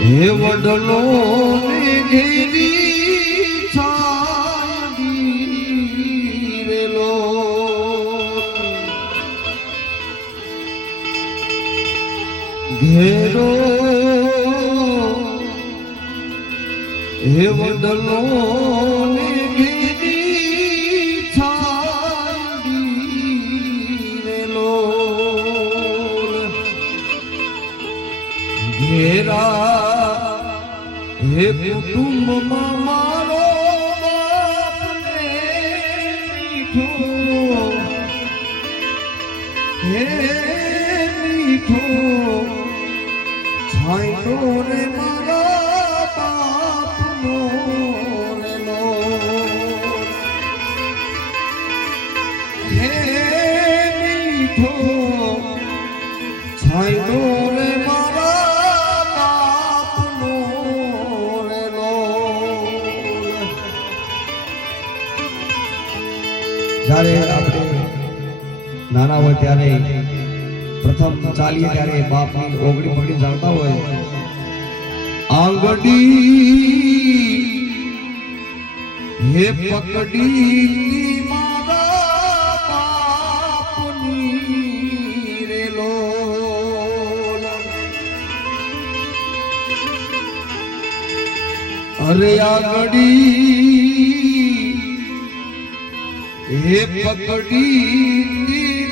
હે વડલો ને ઘેરી છાડી રેલો ઘેરો હે વડલો ને ઘેરી છાડી રેલો ઘેરા હે કુટુંબમાં મારો બાપને મીઠો હે મીઠો છાંયડો રે મારા બાપનો રેલો હે મીઠો છાંયડો રે જ્યારે આપણે નાના હોય ત્યારે પ્રથમ ચાલીએ ત્યારે બાપની ઓગળી પકડી ચાલતા હોય આંગડી હે પકડી મારા બાપની રેલો અરે આંગડી હે પકડી